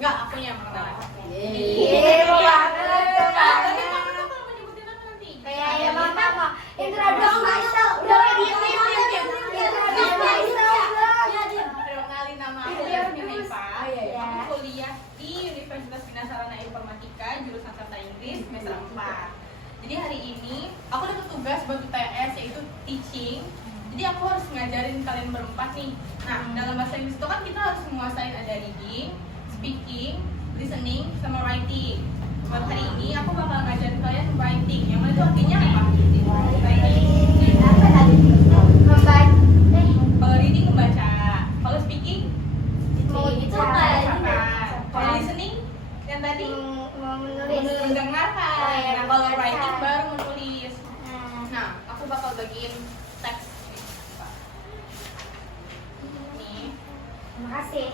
Enggak, aku yang perkenalan. Iya, banget. Tapi kamu tuh kalau menyebutin apa nanti? Kayak ya mama, introduce myself. Udah diam. Introduce myself. Perkenalin nama aku Yasmin Haifa. Aku kuliah di Universitas Bina Sarana Informatika jurusan Sastra Inggris semester 4. Jadi hari ini aku dapat tugas buat UTS yaitu teaching. Jadi aku harus ngajarin kalian berempat nih. Nah, dalam bahasa Inggris itu kan kita harus menguasain ada reading, speaking, listening, sama writing. Buat hari ini aku bakal ngajarin kalian writing. Yang mana itu artinya apa? Writing. Apa tadi? Membaca. Kalau reading membaca. Kalau speaking Itu kalau listening yang tadi menulis. mendengarkan. Oh, iya, Nah, kalau mendengarkan. writing baru menulis. Nah, aku bakal bagiin teks. Nih. Terima kasih.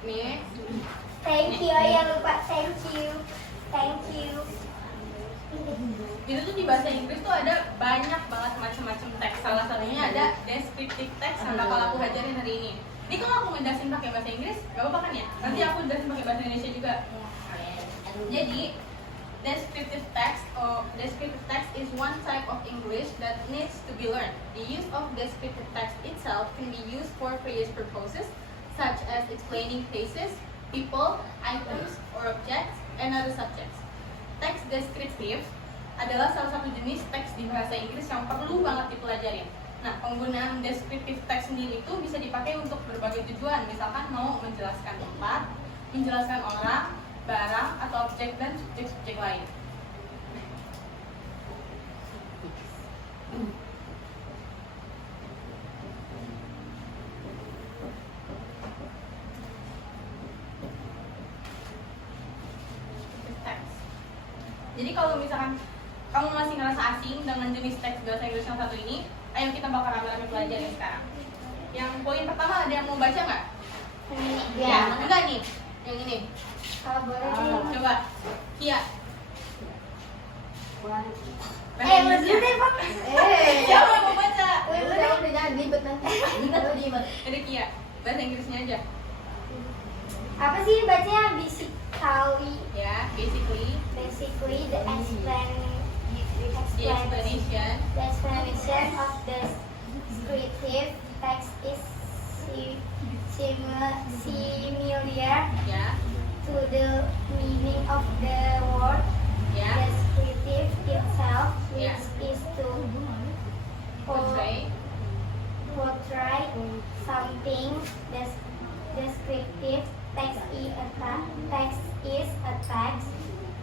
Nih. Thank you. Oh ya lupa. Thank you. Itu tuh di bahasa Inggris tuh ada banyak banget macam-macam teks. Salah satunya ada descriptive text yang bakal aku ajarin hari ini. Ini kalau aku ngejelasin pakai bahasa Inggris, gak apa-apa kan ya? Nanti aku jelasin pakai bahasa Indonesia juga. Jadi, descriptive text is one type of English that needs to be learned. The use of descriptive text itself can be used for various purposes, such as explaining places, people, items, or objects, and other subjects. Teks deskriptif adalah salah satu jenis teks di bahasa Inggris yang perlu banget dipelajarin. Nah, penggunaan deskriptif teks sendiri itu bisa dipakai untuk berbagai tujuan, misalkan mau menjelaskan tempat, menjelaskan orang, barang, atau objek dan subjek-subjek lain. Jadi kalau misalkan kamu masih ngerasa asing dengan jenis teks bahasa Inggris yang satu ini, ayo kita bakal rame-rame pelajarin sekarang. Yang poin pertama ada yang mau baca nggak? Ya. Enggak nih, yang ini. Kalau boleh nih. Coba, Kia. Maksudnya Pak. Siapa yang mau baca? Udah jangan libet nanti. Ada Kia, bahasa Inggrisnya aja. Apa sih bacanya basically? Ya, basically, The explanation of the descriptive text is similar ya, to the meaning of the word ya. descriptive itself, which Yeah. is to Portray. portray something. Descriptive text is a text that aims to explain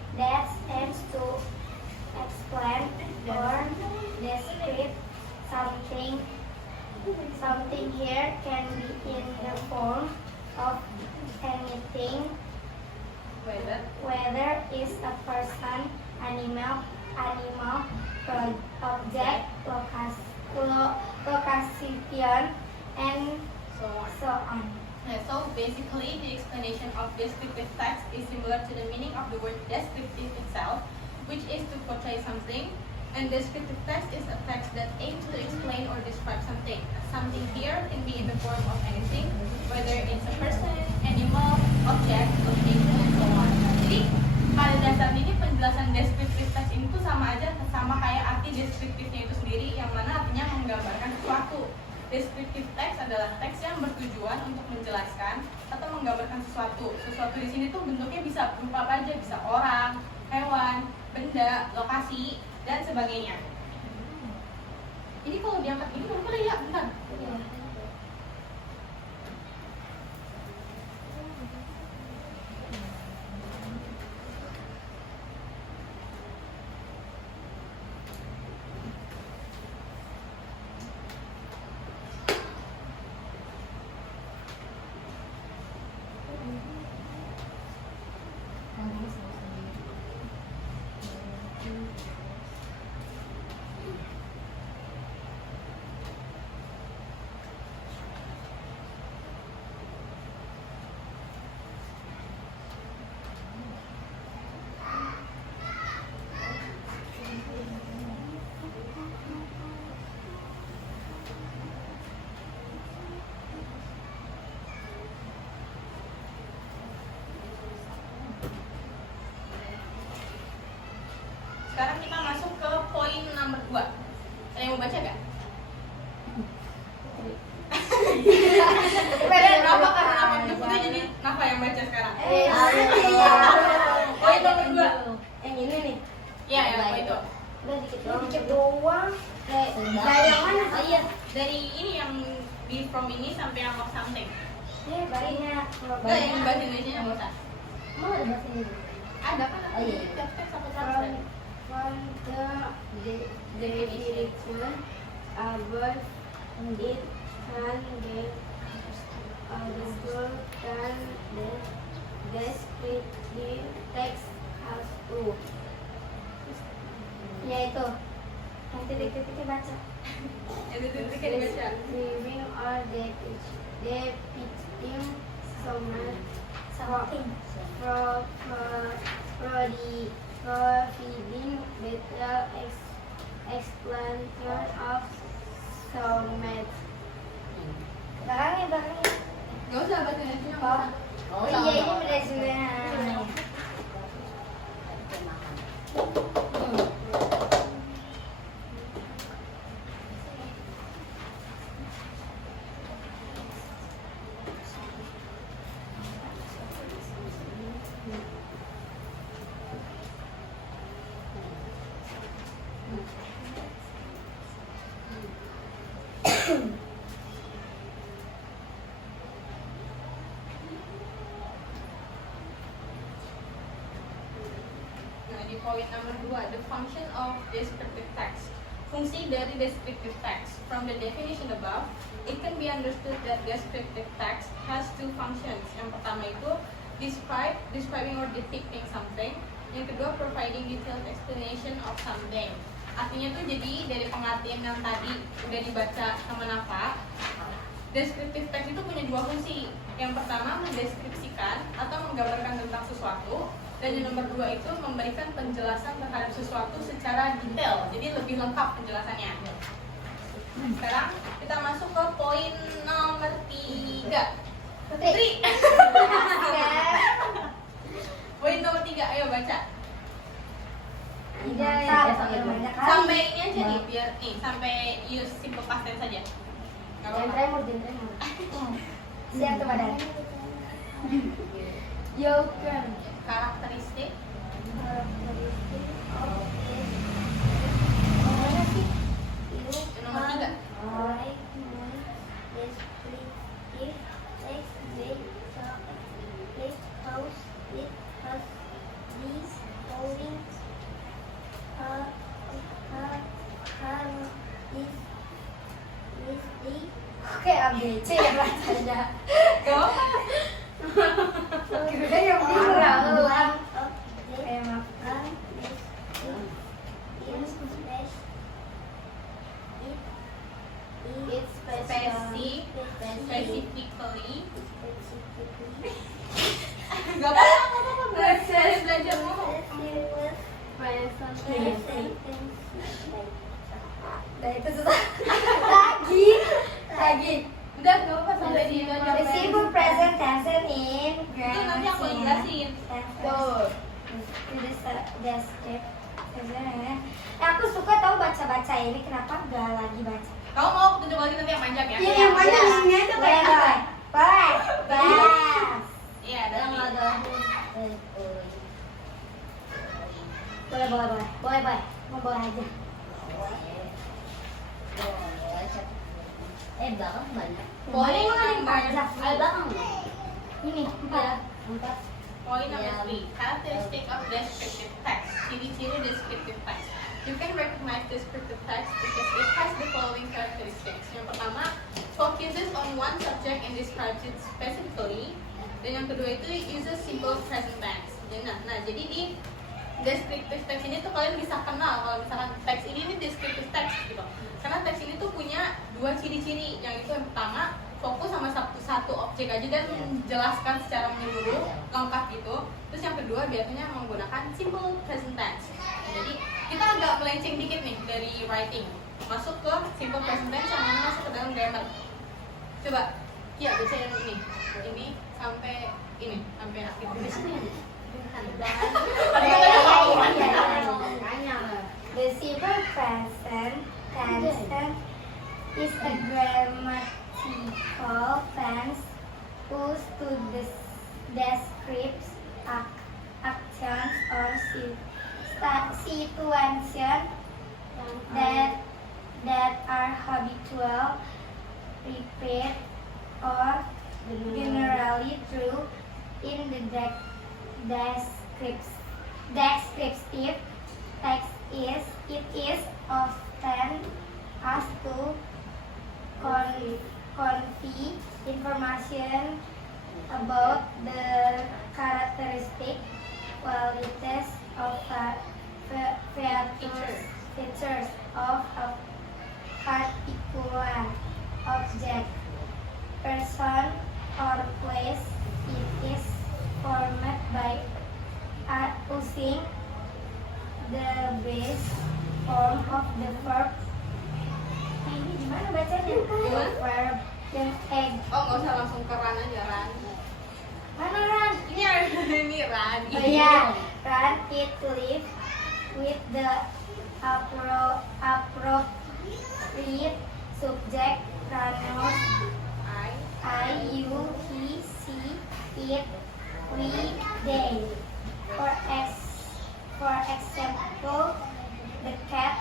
or describe something. Something here can be in the form of anything, whether it's a person, animal, object, location, and so on. So basically, the explanation of descriptive text is similar to the meaning of the word descriptive itself, which is to portray something. And descriptive text is a text that aims to explain or describe something. Something here can be in the form of anything, whether it's a person, animal, object, location, and so on. Jadi pada dasarnya ini penjelasan descriptive text ini tuh sama kayak arti deskriptifnya itu sendiri, yang mana artinya menggambarkan sesuatu. Descriptive text adalah teks yang bertujuan untuk menjelaskan atau menggambarkan sesuatu. Sesuatu di sini tuh bentuknya bisa berupa apa aja, bisa orang, hewan, benda, lokasi, dan sebagainya. Ini kalau diangkat ini boleh ya, bentar. yang baca sekarang? Poin nomor 2. Yang ini nih. Ya, yang apa itu? Udah dikit doang. Dari yang mana? Oh iya, dari ini yang be from ini sampai yang of something. Banyak. Enggak, yang bahasa Indonesia nggak usah. Mau ada bahasa Indonesia? Ada kan? Oh, iya. Tiap-tiap satu From translate. the definition about it can get understood than the descriptive text has to. Ya itu. Yang titik-titiknya baca. Yang titik-titiknya dibaca. Describing or depicting something. Providing better explanation of soulmate. Belakangnya. Nggak usah bahasa Indonesia nggak usah. Oh iya, ini udah sudah. Nah, di poin nomor 2, the function of descriptive text. Fungsi dari descriptive text. From the definition above, it can be understood that descriptive text has two functions. Yang pertama itu describing or depicting something. Yang kedua, providing detailed explanation of something. Artinya tuh jadi dari pengertian yang tadi udah dibaca sama Nafa, descriptive text itu punya dua fungsi. Yang pertama mendeskripsikan atau menggambarkan tentang sesuatu, dan yang nomor 2 itu memberikan penjelasan terhadap sesuatu secara detail, jadi lebih lengkap penjelasannya. Sekarang kita masuk ke poin nomor 3. Putri. Poin nomor 3, ayo baca. Sampai ini aja nih, biar nih sampai use simple past tense saja. Gak apa-apa. Siap tuh badan. Yoken. Karakteristik. Nomor 3. Oke, ABC ya bacanya. Gak apa-apa. Kira yang bilang. Specifically. Gak apa-apa, belajar ngomong. Nah itu susah. Lagi. Udah, gak apa-apa, sampai di itu aja. The simple present tense in Itu nanti aku yang jelasin. Tuh. Aku suka tahu baca-baca ini, kenapa nggak lagi baca? Kamu mau aku tunjuk lagi nanti yang panjang ya? Iya, yang mana ini aja kayak boleh. Iya, ada nih. Boleh. Mau boleh aja. Belakang banyak. Poin nomor Belakang. Ini 4. Poin nomor 3, characteristic of descriptive text. Ciri-ciri descriptive text. You can recognize descriptive text because it has the following characteristics. Yang pertama, focuses on one subject and describes it specifically. Dan yang kedua itu uses simple present tense. Nah, jadi di descriptive text ini tuh kalian bisa kenal kalau misalkan teks ini descriptive text gitu. Karena teks ini tuh punya dua ciri-ciri. Yang itu yang pertama, fokus sama satu objek aja dan menjelaskan secara menyeluruh, lengkap gitu. Terus yang kedua biasanya menggunakan simple present tense. Jadi kita agak melenceng dikit nih dari writing, masuk ke simple present tense sama masuk ke dalam grammar. Coba, ya baca yang ini sampai ini sampai akhir. Di sini aja. The simple present tense is a grammatical tense used to describes actions or situations that are habitual, repeat, or generally true in the descriptive text. It is often asked to convey information about the characteristic qualities of features of a particular object, person, or place. It is formed by using the base form of the verb. Nah, ini gimana bacanya? Gimana? Verb yang egg. Oh, nggak usah langsung ke Ran aja, Ran. Mana Ran? Ini ada ini Ran. Oh iya, Ran it live with the appropriate subject pronouns I, you, he, she, it, we, they. For example, the cat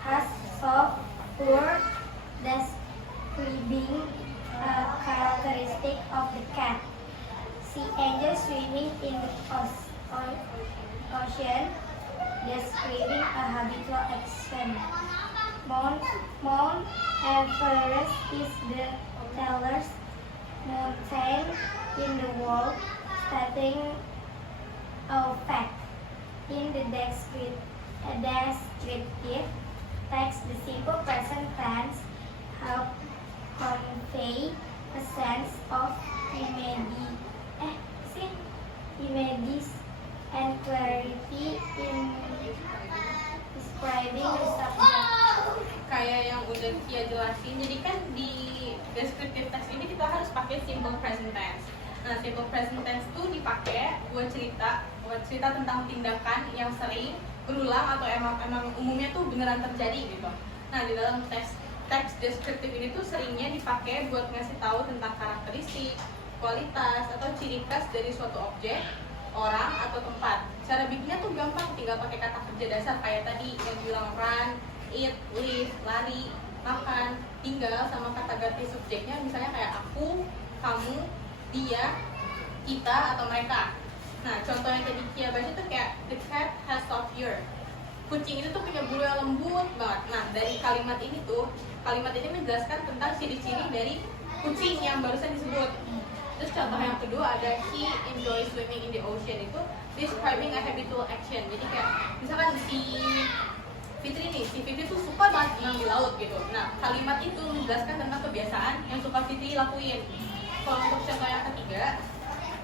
has soft fur, describing a characteristic of the cat. She enjoys swimming in the ocean, describing a habitual action. Mount Everest is the tallest mountain in the world, stating a fact. In the descriptive text, the simple present tense help convey a sense of immediacy and clarity in describing the subject. Kayak yang udah Kia jelasin, jadi kan di descriptive text ini kita harus pakai simple present tense. Nah, simple present tense itu dipakai buat cerita tentang tindakan yang sering berulang atau emang umumnya tuh beneran terjadi gitu. Nah, di dalam teks deskriptif ini tuh seringnya dipakai buat ngasih tahu tentang karakteristik, kualitas atau ciri khas dari suatu objek, orang atau tempat. Cara bikinnya tuh gampang, tinggal pakai kata kerja dasar kayak tadi yang bilang run, eat, live, lari, makan, tinggal sama kata ganti subjeknya misalnya kayak aku, kamu, dia, kita atau mereka. Nah, contoh yang tadi Kia baca tuh kayak the cat has soft fur. Kucing itu tuh punya bulu yang lembut banget. Nah, dari kalimat ini menjelaskan tentang ciri-ciri dari kucing yang barusan disebut. Terus contoh yang kedua ada he enjoys swimming in the ocean, itu describing a habitual action. Jadi kayak misalkan si Fitri tuh suka banget renang di laut gitu. Nah, kalimat itu menjelaskan tentang kebiasaan yang suka Fitri lakuin. Kalau untuk contoh yang ketiga,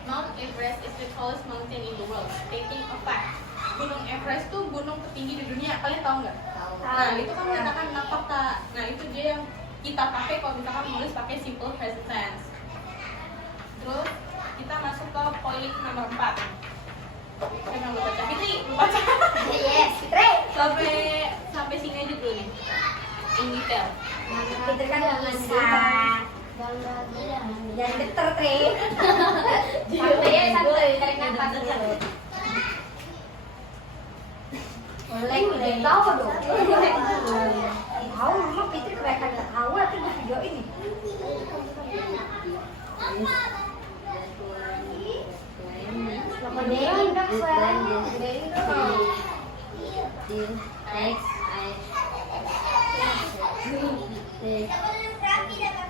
Mount Everest is the tallest mountain in the world, stating a fact. Gunung Everest tuh gunung tertinggi di dunia, kalian tahu nggak? Tahu. Nah, itu kan menyatakan fakta. Nah, itu dia yang kita pakai kalau misalkan menulis pakai simple present tense. Terus kita masuk ke poin nomor 4. Siapa yang mau baca? Fitri, baca. Yes, Fitri. Sampai sini aja dulu nih. In detail. Fitri kan nggak bisa. Jangan geter, Tri. Santai, tarik nafas dulu. Boleh, tahu dong. Tahu, emang Fitri kebanyakan nggak tahu nanti di video ini. Gedein dong suaranya. Gedein dong.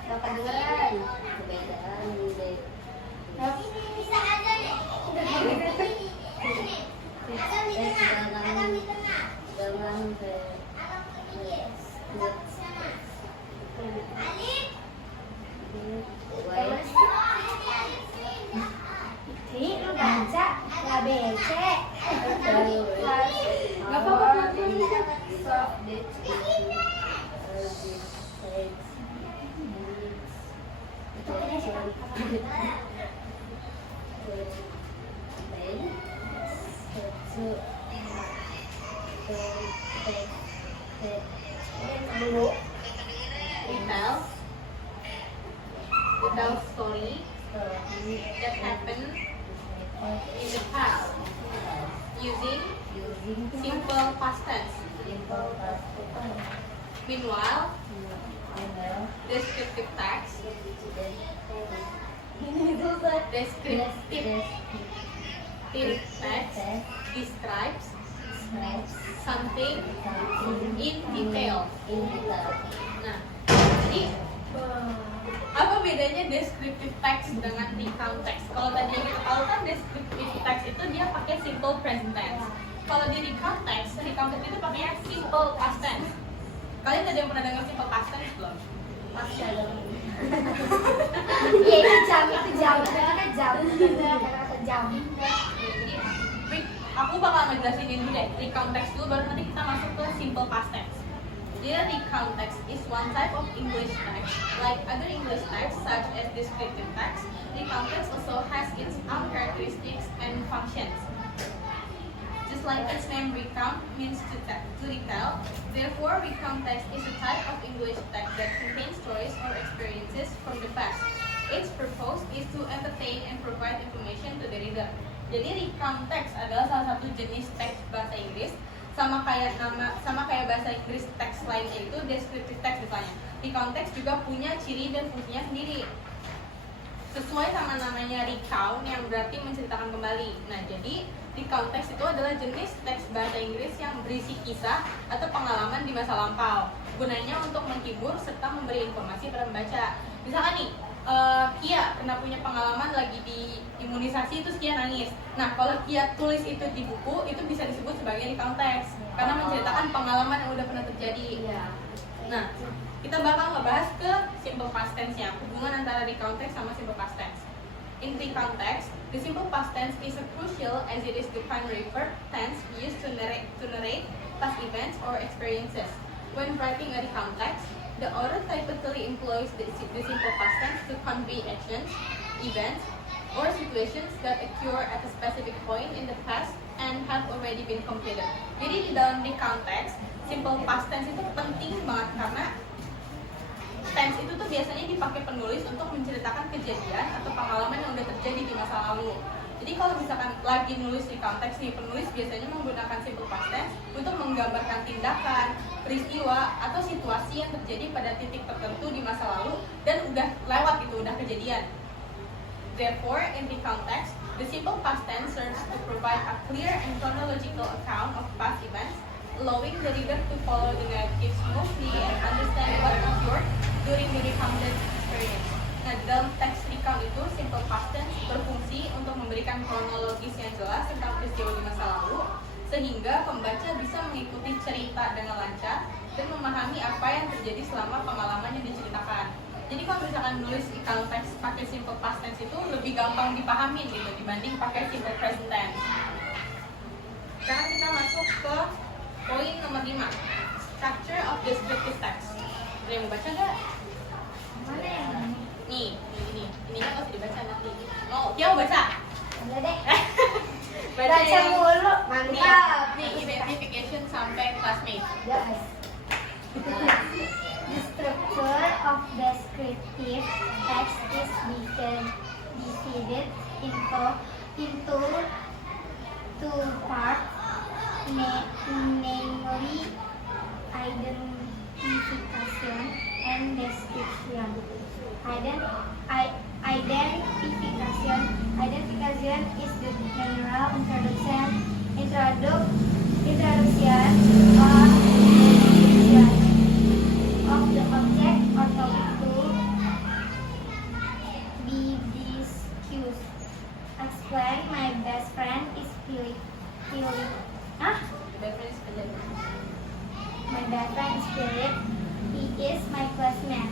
Dapat dengeran. Bisa aja deh. Fitri, lu baca nggak becek. Nggak apa-apa. We tell story that happened in the past using simple past tense. Meanwhile, descriptive text text describes something in detail. Nah, jadi apa bedanya descriptive text dengan recount text? Kalau tadi yang kita tahu kan descriptive text itu dia pakai simple present tense. Kalau di recount text itu pakainya simple past tense. Kalian ada yang pernah dengar simple past tense belum? Pasti ada. Iya itu jam, kata-kata jam. Jadi, aku bakal ngejelasin dulu deh recount text dulu, baru nanti kita masuk ke simple past tense. Jadi recount text is one type of English text. Like other English texts such as descriptive text, recount text also has its own characteristics and functions. Just like its name recount means to retell, therefore recount text is a type of English text that contains stories or experiences from the past. Its purpose is to entertain and provide information to the reader. Jadi recount text adalah salah satu jenis teks bahasa Inggris, sama kayak bahasa Inggris teks lainnya itu descriptive text misalnya. Recount text juga punya ciri dan fungsinya sendiri. Sesuai sama namanya recount yang berarti menceritakan kembali. Nah, jadi recount text itu adalah jenis teks bahasa Inggris yang berisi kisah atau pengalaman di masa lampau. Gunanya untuk menghibur serta memberi informasi pada pembaca. Misalkan nih, Kia pernah punya pengalaman lagi di imunisasi terus Kia nangis. Nah, kalau Kia tulis itu di buku, itu bisa disebut sebagai recount text karena menceritakan pengalaman yang udah pernah terjadi. Nah, kita bakal ngebahas ke simple past tense-nya, hubungan antara recount text sama simple past tense. In recount text, the simple past tense is crucial as it is the primary verb tense used to narrate past events or experiences. When writing a recount text, the author typically employs the simple past tense to convey actions, events, or situations that occur at a specific point in the past and have already been completed. Jadi di dalam recount text, simple past tense itu penting banget karena tense itu tuh biasanya dipakai penulis untuk menceritakan kejadian atau pengalaman yang udah terjadi di masa lalu. Jadi kalau misalkan lagi nulis di konteks nih, penulis biasanya menggunakan simple past tense untuk menggambarkan tindakan, peristiwa, atau situasi yang terjadi pada titik tertentu di masa lalu dan udah lewat gitu, udah kejadian. Therefore, in the context, the simple past tense serves to provide a clear and chronological account of past events, allowing the reader to follow the narrative smoothly and understand what occurred during the recounted experience. Nah, dalam teks recount itu, simple past tense berfungsi untuk memberikan kronologis yang jelas tentang peristiwa di masa lalu, sehingga pembaca bisa mengikuti cerita dengan lancar dan memahami apa yang terjadi selama pengalaman yang diceritakan. Jadi kalau misalkan nulis recount text pakai simple past tense itu lebih gampang dipahami gitu dibanding pakai simple present tense. Sekarang kita masuk ke poin nomor 5, structure of descriptive text. Ada yang mau baca nggak? Mana yang Nih, ini kan harus dibaca nanti. Mau, dia mau baca? Udah deh. Baca yang mulu. mantap. Nih, identification sampai classmate. Yes. The structure of descriptive text is divided into two parts, namely identification and description. Identification is the general introduction or description of the object or topic to be discussed. Explain, my best friend is Philip. My best friend is Philip. He is my classmate.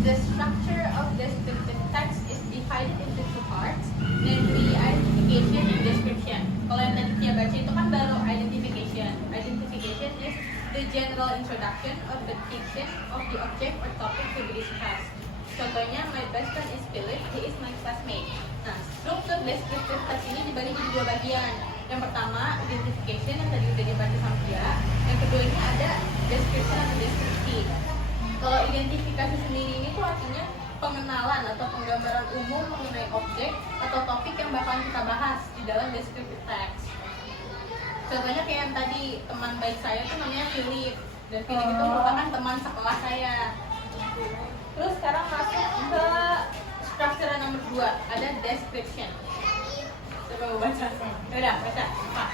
The structure of descriptive text is divided into two parts, namely identification and description. Kalau yang tadi dia baca itu kan baru identification. Identification is the general introduction of the diction of the object or topic to be discussed. Contohnya, my best friend is Philip, he is my classmate. Nah, struktur descriptive text ini dibagi di dua bagian. Yang pertama, identification yang tadi udah dibaca sama dia. Yang keduanya ada description atau deskripsi. Kalau identifikasi sendiri ini tuh artinya pengenalan atau penggambaran umum mengenai objek atau topik yang bakalan kita bahas di dalam descriptive text. Contohnya kayak yang tadi, teman baik saya itu namanya Philip, dan Philip itu merupakan teman sekolah saya. Terus sekarang masuk ke structure nomor 2, ada description. Coba baca. Udah, baca. Apa?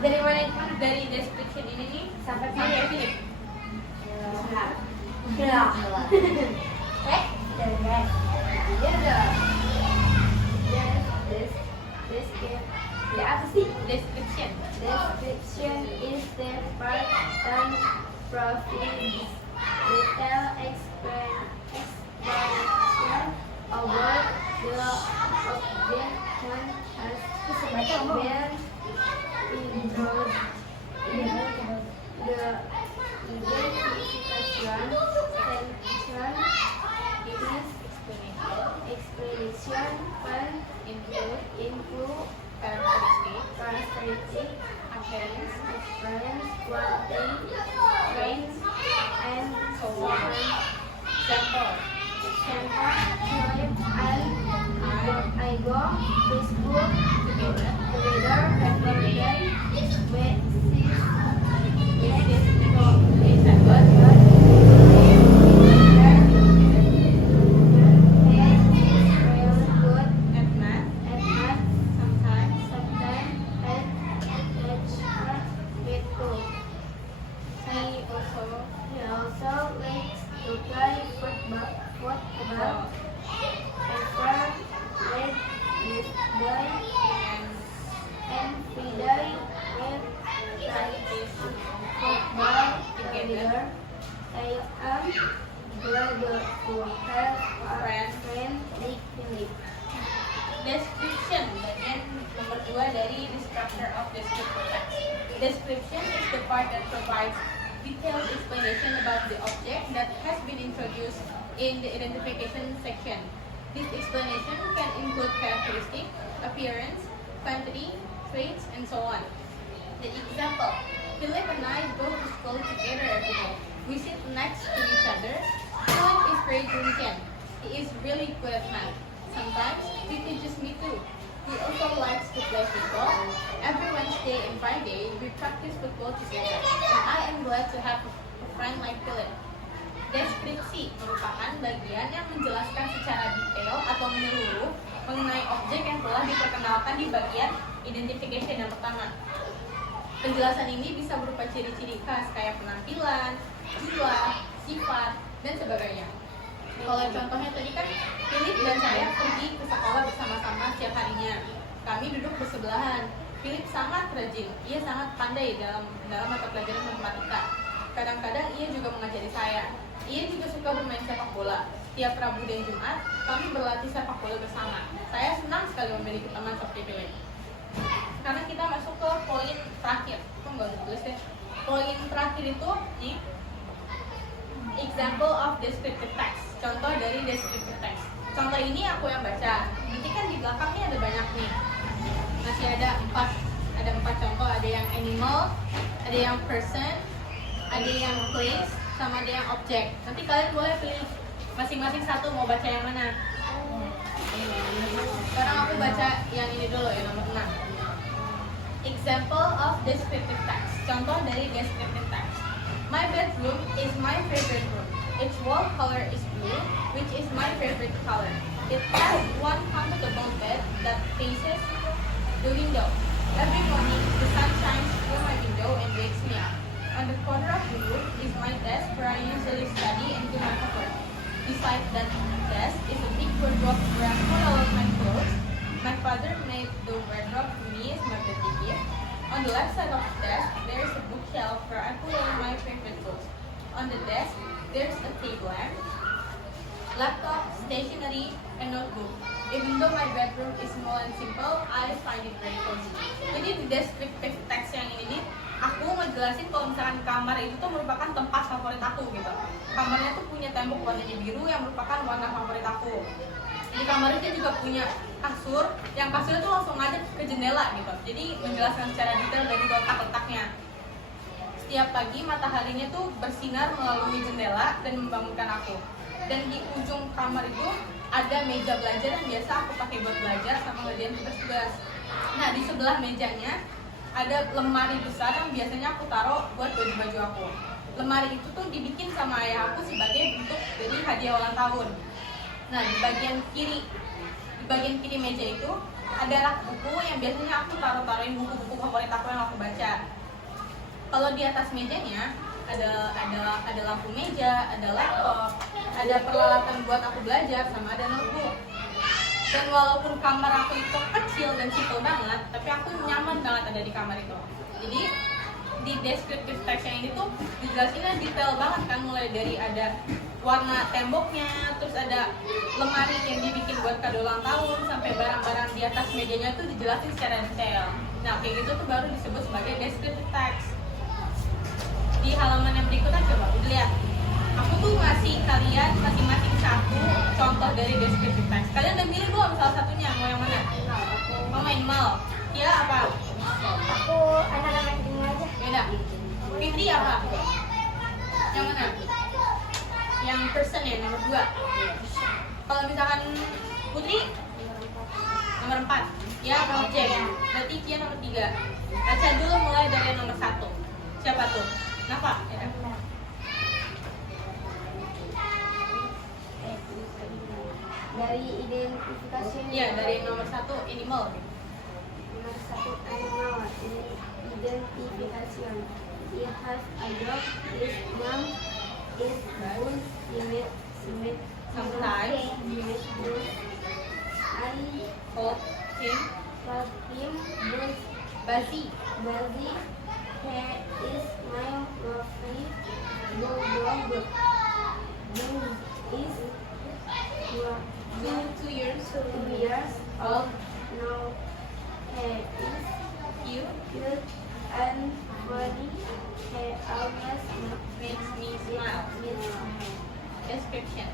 Dari mana ke mana? Dari description ini nih Sampai sampai mana? Philip. Udah. Ya apa sih? Description. Description is the part that provides detailed explanation about the object one has been introduced. The identification section is explanation can include characteristic, appearance, quality, range, and so on. Example. I go to school together every day. At math, sometimes. He also likes to play football every day and every day with practice football together. I am glad to have a friend like Philip. Description, bagian nomor 2 dari the structure of descriptive text. Description is the part that provides detailed explanation about the object that has been introduced in the identification section. This explanation can include characteristic, appearance, quantity, traits, and so on. The example: Philip and I go to school together every day. We sit next to each other. Philip is very diligent. He is really good at math. Sometimes he teaches me too. He also likes to play football. Every Wednesday and Friday we practice football together. And I am glad to have a friend like Philip. Deskripsi merupakan bagian yang menjelaskan secara detail atau menyeluruh mengenai objek yang telah diperkenalkan di bagian identification yang pertama. Penjelasan ini bisa berupa ciri-ciri khas kayak penampilan, jumlah, sifat, dan sebagainya. Kalau contohnya tadi kan Philip dan saya pergi ke sekolah bersama-sama setiap harinya. Kami duduk bersebelahan. Philip sangat rajin, ia sangat pandai dalam mata pelajaran matematika. Kadang-kadang ia juga mengajari saya. Ia juga suka bermain sepak bola. Tiap Rabu dan Jumat kami berlatih sepak bola bersama. Saya senang sekali memiliki teman seperti Philip. Sekarang kita masuk ke poin terakhir. Kok nggak ditulis ya? Poin terakhir itu nih, example of descriptive text. Contoh dari descriptive text. Contoh ini aku yang baca. Nanti kan di belakang nih ada banyak nih. Masih ada empat contoh. Ada yang animal, ada yang person, ada yang place, sama ada yang object. Nanti kalian boleh pilih masing-masing satu mau baca yang mana. Sekarang aku baca yang ini dulu, yang nomor 6. Example of descriptive text. Contoh dari descriptive text. My bedroom is my favorite room. Its wall color is blue, which is my favorite color. It has one comfortable bed that faces the window. Every morning, the sun shines through my window and wakes me up. On the corner of the room is my desk where I usually study and do my homework. Beside that desk is a big wardrobe where I put all of my clothes. My father made the wardrobe for me as my birthday gift. On the left side of the desk, there is a bookshelf where I put all my favorite books. On the desk, there's a table lamp, laptop, stationery, and notebook. Even though my bedroom is small and simple, I find it very cozy. Jadi di descriptive text yang ini nih, aku ngejelasin kalau misalkan kamar itu tuh merupakan tempat favorit aku gitu. Kamarnya tuh punya tembok warnanya biru yang merupakan warna favorit aku. Di kamar itu juga punya kasur, yang kasurnya tuh langsung ngadep ke jendela gitu. Jadi menjelaskan secara detail dari letak-letaknya. Setiap pagi mataharinya tuh bersinar melalui jendela dan membangunkan aku. Dan di ujung kamar itu ada meja belajar yang biasa aku pakai buat belajar sama ngerjain tugas-tugas. Nah, di sebelah mejanya ada lemari besar yang biasanya aku taruh buat baju-baju aku. Lemari itu tuh dibikin sama ayah aku sebagai bentuk dari hadiah ulang tahun. Nah, di bagian kiri meja itu ada rak buku yang biasanya aku taruhin buku-buku favorit aku yang aku baca. Kalau di atas mejanya ada lampu meja, ada laptop, ada peralatan buat aku belajar, sama ada notebook. Dan walaupun kamar aku itu kecil dan simpel banget, tapi aku nyaman banget ada di kamar itu. Jadi di descriptive text-nya ini tuh dijelasinnya detail banget kan, mulai dari ada warna temboknya, terus ada lemari yang dibikin buat kado ulang tahun, sampai barang-barang di atas mejanya tuh dijelasin secara detail. Nah, kayak gitu tuh baru disebut sebagai descriptive text. Di halaman yang berikutnya coba lihat. Aku tuh ngasih kalian masing-masing satu contoh dari descriptive text. Kalian udah milih belum salah satunya? Mau yang mana? Mau animal? Iya apa? Aku anak-anak ini aja. Beda. Fitri apa? Yang mana? Yang person ya, nomor 2. Kalau misalkan Putri nomor 4. Ya, objek. Berarti Kia nomor 3. Baca dulu mulai dari yang nomor 1. Siapa tuh? Nafa? Ya. Dari identifikasi. Iya, dari nomor 1 animal. Nomor 1 animal. Identification. He has a dog. His name is Boone. Smith. Sometimes I call him call him Boone. Bazi. Bazi. He is my lovely bulldog. Boone is 2 years 2 years old. now. He is You cute and funny. He always makes me smile. Description.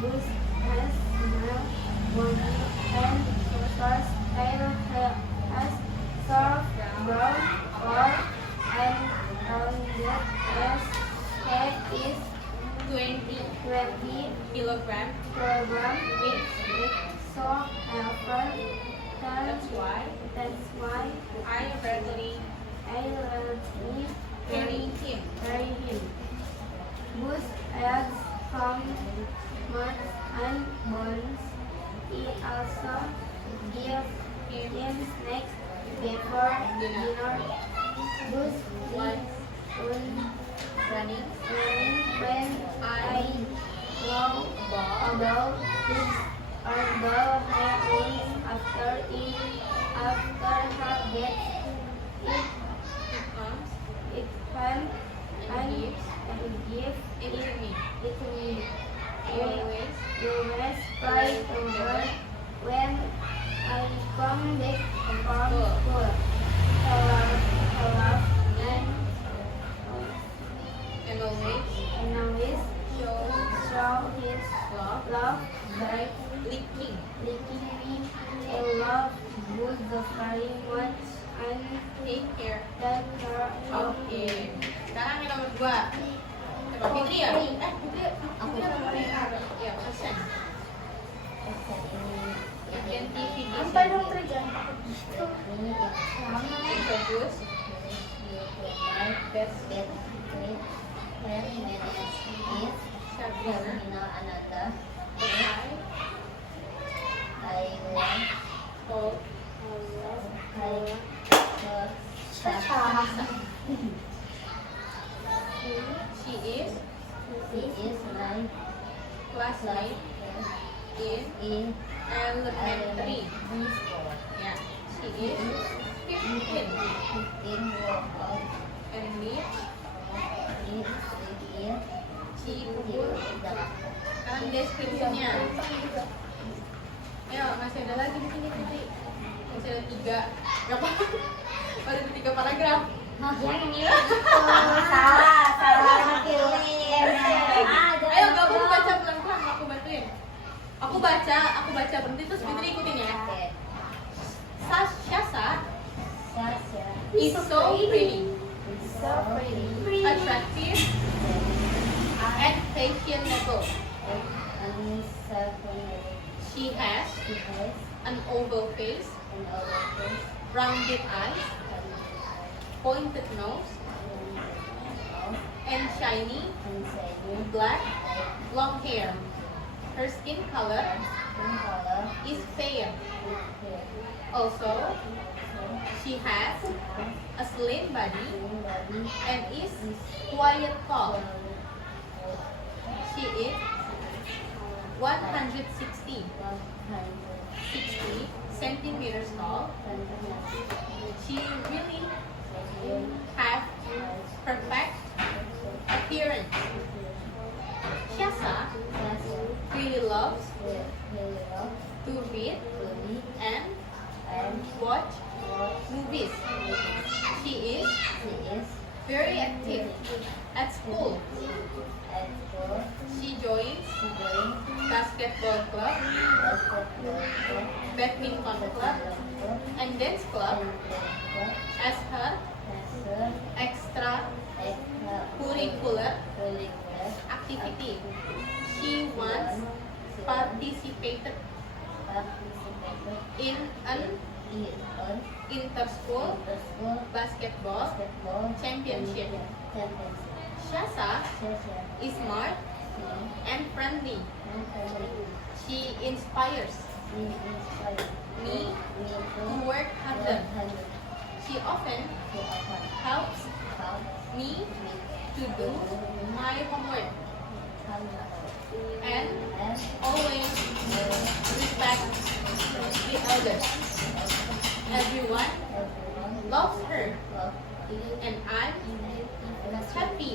Bush has small body and short tail. He has soft brown fur and rounded ears. He is 20 kilogram. weight. So helpful. That's why That's why I regularly I will be carry him. Bush eggs from nuts and bones. He also gives him snacks before dinner. Bush Once is running when I go about his ball hair after her gets it it comes and and gives it to me. it to me. Always You must fly over when I come back from school. Hello, and always and always show his love by licking. licking me. I love Bush very much and Take care take care of Oke. Sekarang yang nomor 2. Coba Fitri ya? Fitri nomor ya, persen. Identification. Sampai dong kerja. Introduce. Best Sabrina. Hold. She is my classmate in elementary. Yeah. She is 15 and lives Cibubur. Sekarang description-nya. Ayo, masih ada lagi di sini Fitri. Masih ada 3. Berapa? Baru ada 3 paragraf. Yang ini salah pilih. Ayo gabung baca pelan-pelan, aku bantuin. Aku baca berhenti terus Fitri ikutin ya. Syasa is so pretty, So pretty. attractive, and fashionable. And She has she has an oval face, an oval face, rounded eyes, pointed nose, and shiny and shiny black long hair. Her skin color skin color is fair. is fair. Also, she has a slim body Skin body and is quite tall. She is 160 centimeters tall. She really has perfect appearance. Shasa really loves to read and watch movies. She is very active at school. She joins basketball club, badminton club, and dance club as her extracurricular activity. She once participated in an inter-school basketball championship. Shasa is smart and friendly. She inspires me to work harder. She often helps me to do my homework and always respect the elders. Everyone loves her, and I'm happy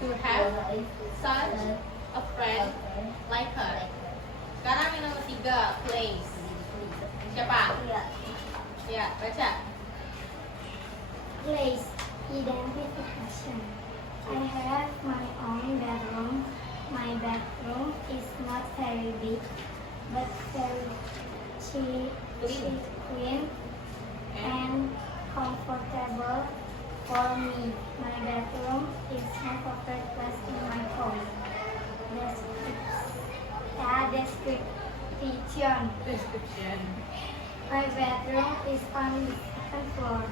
to have such a friend like her. Sekarang yang nomor 3, place. Siapa? Ya, baca. Place. Identification. I have my own bedroom. My bedroom is not very big, but very clean and comfortable for me. My bedroom is my favorite place in my home. Description. My bedroom is on the second floor.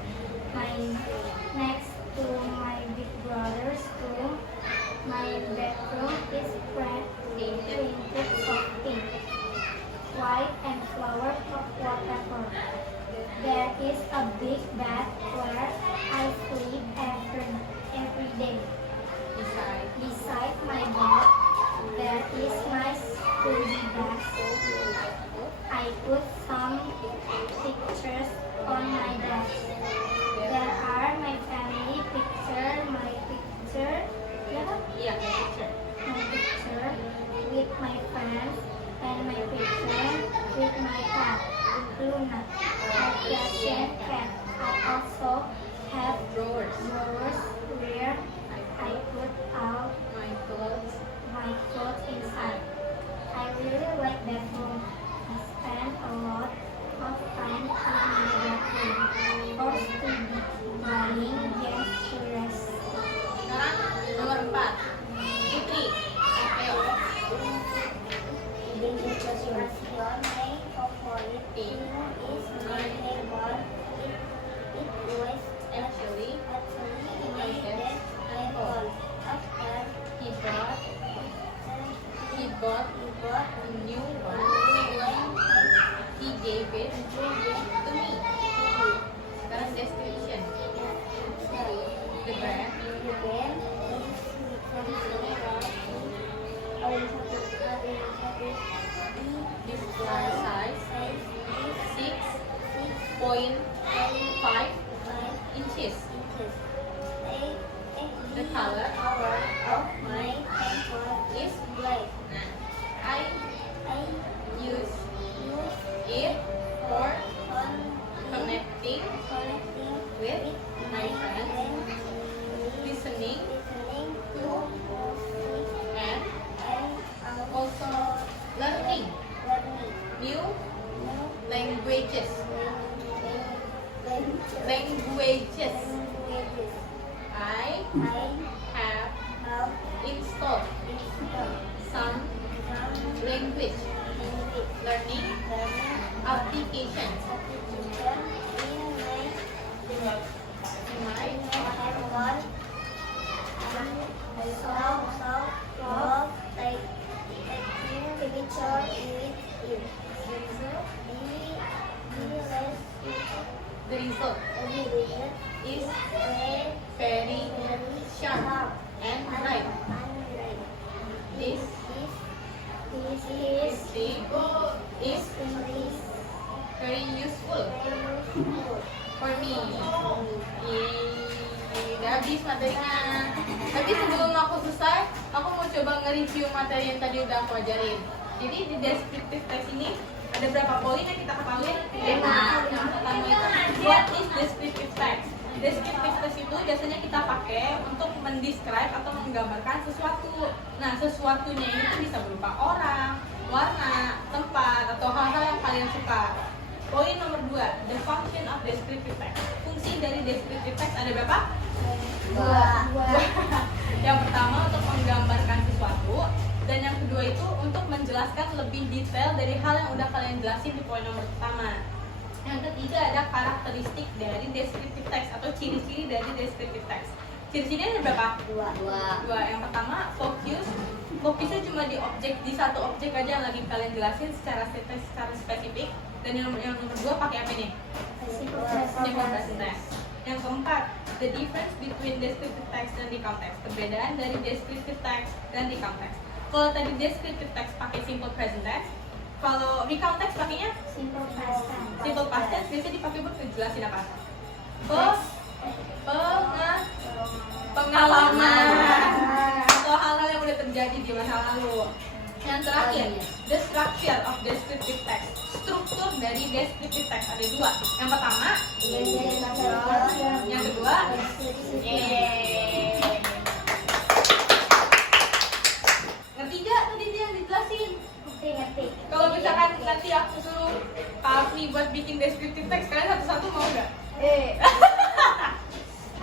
Next to my big brother's room. My bedroom is painted soft pink, white, and flower wallpaper. There is a big bed where I sleep every day. Beside my bed, there is my study desk. I put some pictures on my desk. There are my family picture, my picture with my friends, and my picture with my cat, Luna, my Persian cat. I also have drawers where I put out my clothes inside. I really like that room. I spend a lot of time in my bedroom for study, playing games to rest. Sekarang nomor 4, Putri. Ayo. Identification. My favorite thing is my neighbor. It was Actually, my dad. I was after he bought a new one. He gave it to me. Sekarang description. The brand display size 6.5 inches. The color of my paper is black. I I use use it for on connecting connecting with my friends, and listening listening to music and and also learning learning new new languages. language. Languages. Languages. I I have have installed installed some some language language learning learning applications application in my device. in my iPhone. I saw love taking picture with it. the result is very sharp and bright. This is very useful for me. Udah habis materinya. Tapi sebelum aku selesai, aku mau coba nge-review materi yang tadi udah aku ajarin. Jadi di descriptive text ini ada berapa poin yang kita ketahui? 5. Yang pertama itu, what is descriptive text? Descriptive text itu biasanya kita pakai untuk mendescribe atau menggambarkan sesuatu. Nah, sesuatunya ini tuh bisa berupa orang, warna, tempat, atau hal-hal yang kalian suka. Poin nomor 2, the function of descriptive text. Fungsi dari descriptive text ada berapa? 2. Yang pertama untuk menggambarkan sesuatu, dan yang kedua itu untuk menjelaskan lebih detail dari hal yang udah kalian jelasin di poin nomor pertama. Yang ketiga ada karakteristik dari descriptive text atau ciri-ciri dari descriptive text. Ciri-cirinya ada berapa? 2. Yang pertama fokus. Fokusnya cuma di satu objek aja yang lagi kalian jelasin secara spesifik. Dan yang nomor 2 pakai apa nih? Simple present tense. Yang keempat, the difference between descriptive text dan recount text. Perbedaan dari descriptive text dan recount text. Kalau tadi descriptive text pakai simple present tense, kalau recount text pakainya Simple past tense. simple past tense. Biasanya dipakai buat ngejelasin apa? Pengalaman atau hal-hal yang udah terjadi di masa lalu. Yang terakhir, the structure of descriptive text. Struktur dari descriptive text ada 2. Yang pertama, yang kedua, ngerti gak tadi dia yang dijelasin? Ngerti. Kalau misalkan nanti aku suruh Kak Afni buat bikin descriptive text, kalian satu-satu mau nggak?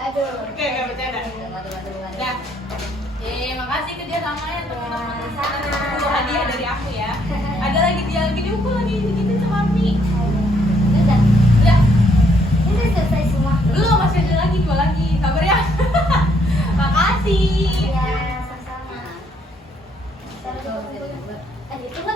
Aduh. Oke, nggak bercanda. Dah. Makasih kerjasamanya teman-teman. Itu hadiah dari aku ya. Ada lagi dia lagi diukur lagi gitu sama Afni. Udah. Udah. Ini selesai semua. Belum, masih ada lagi 2 lagi. Sabar ya. Makasih. Ya, sama-sama. Itu kan